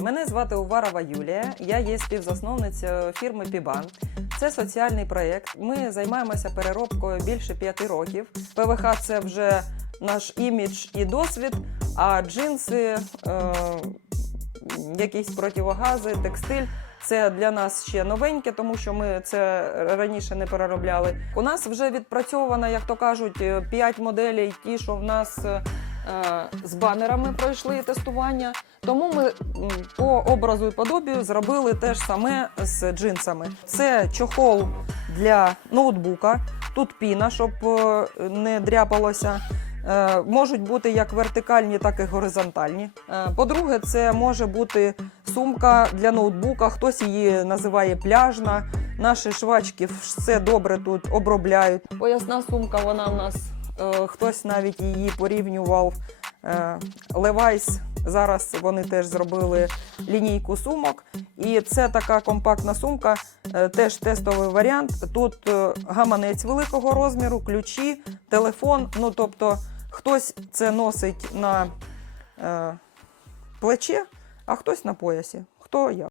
Мене звати Уварова Юлія. Я є співзасновницею фірми Пібан. Це соціальний проєкт. Ми займаємося переробкою більше п'яти років. ПВХ це вже наш імідж і досвід. А джинси, е, якісь противогази, текстиль. Це для нас ще новеньке, тому що ми це раніше не переробляли. У нас вже відпрацьовано, як то кажуть, 5 моделей, ті, що в нас е, з банерами пройшли тестування. Тому ми по образу і подобію зробили те ж саме з джинсами. Це чохол для ноутбука. Тут піна, щоб е, не дряпалося. Е, Можуть бути як вертикальні, так і горизонтальні. Е, По-друге, це може бути сумка для ноутбука. Хтось її називає пляжна. Наші швачки все добре тут обробляють. Поясна сумка, вона в нас хтось навіть її порівнював. Levi's. Зараз вони теж зробили лінійку сумок. І це така компактна сумка, е, теж тестовий варіант. Тут е, гаманець великого розміру, ключі, телефон. Ну тобто хтось це носить на е, плече, а хтось на поясі. Хто як.